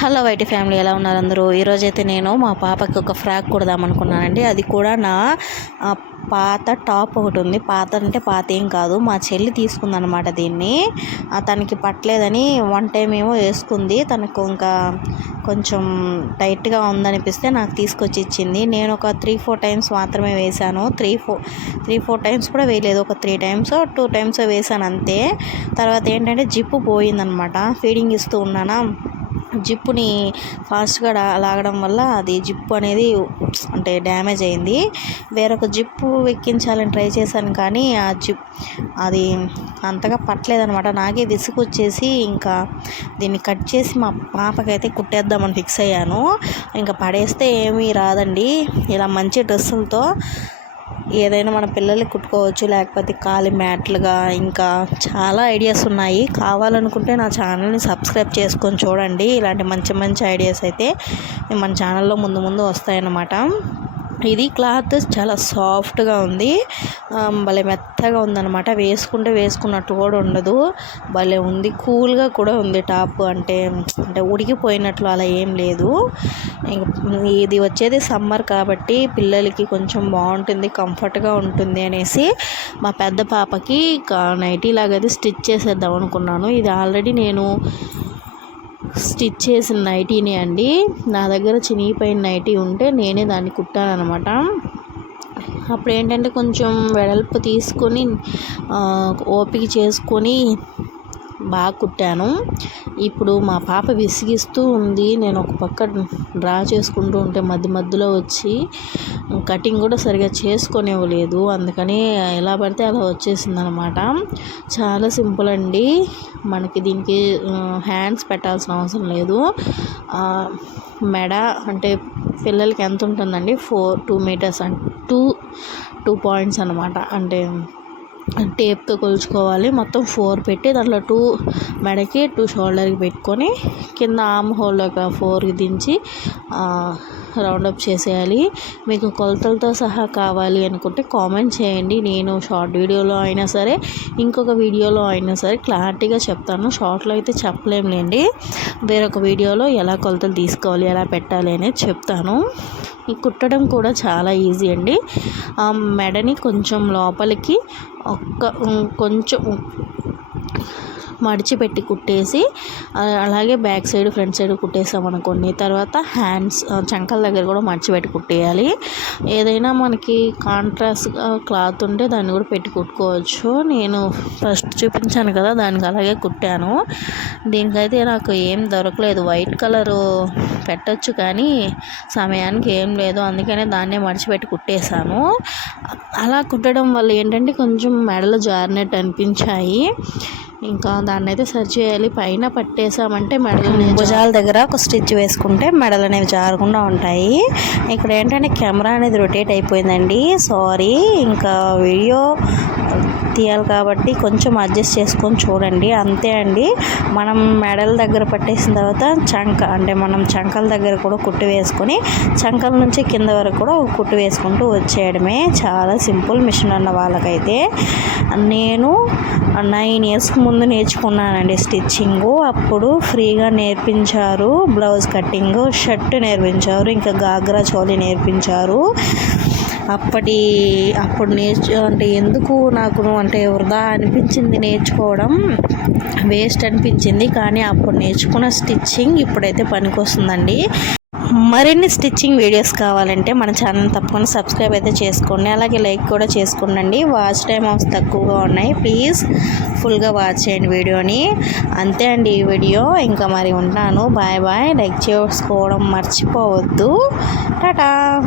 Hello YT family ఎలా ఉన్నారు అందరూ? ఈరోజు అయితే నేను మా పాపకి ఒక ఫ్రాక్ కుడదాం అనుకున్నానండి. అది కూడా నా పాత టాప్ ఒకటి ఉంది. పాత అంటే పాత ఏం కాదు. మా చెల్లి తీసుకుందనమాట దీన్ని. తనకి పట్టలేదని వన్ టైం ఏమో వేసుకుంది. తనకు ఇంకా కొంచెం టైట్గా ఉందనిపిస్తే నాకు తీసుకొచ్చి ఇచ్చింది. నేను ఒక త్రీ ఫోర్ టైమ్స్ మాత్రమే వేశాను. Three four three four times కూడా వేయలేదు. ఒక త్రీ టైమ్స్ టూ టైమ్స్ వేసాను అంతే. తర్వాత ఏంటంటే జిప్పు పోయిందనమాట ఫీడింగ్ ఇస్తూ ఉన్నానా? జిప్పుని ఫాస్ట్గా లాగడం వల్ల అది జిప్పు అనేది అంటే డ్యామేజ్ అయింది. వేరొక జిప్పు ఎక్కించాలని ట్రై చేశాను కానీ ఆ జిప్ అది అంతగా పట్టలేదనమాట నాకే విసుగొచ్చేసి ఇంకా దీన్ని కట్ చేసి మా పాపకైతే కుట్టేద్దామని ఫిక్స్ అయ్యాను. ఇంకా పడేస్తే ఏమీ రాదండి. ఇలా మంచి డ్రెస్సులతో ఏదైనా మన పిల్లలకి కుట్టుకోవచ్చు లేకపోతే కాలి మ్యాట్లుగా ఇంకా చాలా ఐడియాస్ ఉన్నాయి. కావాలనుకుంటే నా ఛానల్ని సబ్స్క్రైబ్ చేసుకొని చూడండి. ఇలాంటి మంచి మంచి ఐడియాస్ అయితే మన ఛానల్లో ముందు ముందు వస్తాయన్నమాట. ఇది క్లాత్ చాలా సాఫ్ట్గా ఉంది. భలే మెత్తగా ఉందన్నమాట. వేసుకుంటే వేసుకున్నట్టు కూడా ఉండదు. భలే ఉంది. కూల్గా కూడా ఉంది టాప్ అంటే అంటే ఉడికిపోయినట్లు అలా ఏం లేదు. ఇది వచ్చేది సమ్మర్ కాబట్టి పిల్లలకి కొంచెం బాగుంటుంది కంఫర్ట్గా ఉంటుంది అనేసి మా పెద్ద పాపకి నైటీ లాగా అది స్టిచ్ చేసేద్దాం అనుకున్నాను. ఇది ఆల్రెడీ నేను స్టిచ్ చేసిన నైటీనే అండి. నా దగ్గర చినిగిపోయిన నైటీ ఉంటే నేనే దాన్ని కుట్టాను అనమాట అప్పుడు ఏంటంటే కొంచెం వెడల్పు తీసుకొని ఓపిక చేసుకొని బాగా కుట్టాను. ఇప్పుడు మా పాప విసిగిస్తూ ఉంది. నేను ఒక పక్క డ్రా చేసుకుంటూ ఉంటే మధ్య మధ్యలో వచ్చి కటింగ్ కూడా సరిగా చేసుకోనివ్వలేదు. అందుకని ఎలా పడితే అలా వచ్చేసింది అనమాట చాలా సింపుల్ అండి. మనకి దీనికి హ్యాండ్స్ పెట్టాల్సిన అవసరం లేదు. మెడ అంటే పిల్లలకి ఎంత ఉంటుందండి? Four two meters and two two points అనమాట. అంటే టేప్తో కొలుచుకోవాలి. మొత్తం ఫోర్ పెట్టి దాంట్లో టూ మెడకి టూ షోల్డర్కి పెట్టుకొని కింద ఆమ్ హోల్ ఒక ఫోర్ దించి రౌండప్ చేసేయాలి. మీకు కొలతలతో సహా కావాలి అనుకుంటే కామెంట్ చేయండి. నేను షార్ట్ వీడియోలో అయినా సరే ఇంకొక వీడియోలో అయినా సరే క్లారిటీగా చెప్తాను. షార్ట్లో అయితే చెప్పలేంలేండి వేరొక వీడియోలో ఎలా కొలతలు తీసుకోవాలి ఎలా పెట్టాలి అనేది చెప్తాను. ఈ కుట్టడం కూడా చాలా ఈజీ అండి. ఆ మెడని కొంచెం లోపలికి ఒక్క కొంచెం మడిచి మడిచిపెట్టి కుట్టేసి అలాగే బ్యాక్ సైడ్ ఫ్రంట్ సైడ్ కుట్టేసాం అనుకోండి. తర్వాత హ్యాండ్స్ చంకల దగ్గర కూడా మడిచిపెట్టి కుట్టేయాలి. ఏదైనా మనకి కాంట్రాస్ట్ క్లాత్ ఉంటే దాన్ని కూడా పెట్టి కుట్టుకోవచ్చు. నేను ఫస్ట్ చూపించాను కదా దానికి అలాగే కుట్టాను. దీనికైతే నాకు ఏం దొరకలేదు. వైట్ కలరు పెట్టొచ్చు కానీ సమయానికి ఏం లేదు. అందుకనే దాన్నే మడిచిపెట్టి కుట్టేశాను. అలా కుట్టడం వల్ల ఏంటంటే కొంచెం మెడలు జారినట్టు అనిపించాయి. ఇంకా దాన్ని అయితే సరి చేయాలి. పైన పట్టేసామంటే మెడలు భుజాల దగ్గర ఒక స్టిచ్ వేసుకుంటే మెడలు అనేవి జారకుండా ఉంటాయి. ఇక్కడ ఏంటంటే కెమెరా అనేది రొటేట్ అయిపోయిందండి. సారీ ఇంకా వీడియో తీయాలి కాబట్టి కొంచెం అడ్జస్ట్ చేసుకొని చూడండి. అంతే అండి. మనం మెడల దగ్గర పట్టేసిన తర్వాత చంక అంటే మనం చంకల దగ్గర కూడా కుట్టు వేసుకొని చంకల నుంచి కింద వరకు కూడా ఒక కుట్టు వేసుకుంటూ వచ్చేయడమే చాలా సింపుల్ మిషన్ అన్న వాళ్ళకైతే. నేను నైన్ ఇయర్స్కి ముందు నేర్చుకున్నానండి స్టిచ్చింగ్. అప్పుడు ఫ్రీగా నేర్పించారు బ్లౌజ్ కట్టింగ్ షర్ట్ నేర్పించారు ఇంకా గాగ్రా చోలీ నేర్పించారు. అప్పటి అప్పుడు నేర్చు అంటే ఎందుకు నాకు అంటే వృధా అనిపించింది నేర్చుకోవడం వేస్ట్ అనిపించింది. కానీ అప్పుడు నేర్చుకున్న స్టిచ్చింగ్ ఇప్పుడైతే పనికొస్తుందండి. మరిన్ని స్టిచ్చింగ్ వీడియోస్ కావాలంటే మన ఛానల్ తప్పకుండా సబ్స్క్రైబ్ అయితే చేసుకోండి. అలాగే లైక్ కూడా చేసుకోండి వాచ్ టైం అవ్స్ తక్కువగా ఉన్నాయి. ప్లీజ్ ఫుల్గా వాచ్ చేయండి వీడియోని. అంతే అండి ఈ వీడియో. ఇంకా మరి ఉంటాను. Bye bye. లైక్ చేసుకోవడం మర్చిపోవద్దు. టాటా.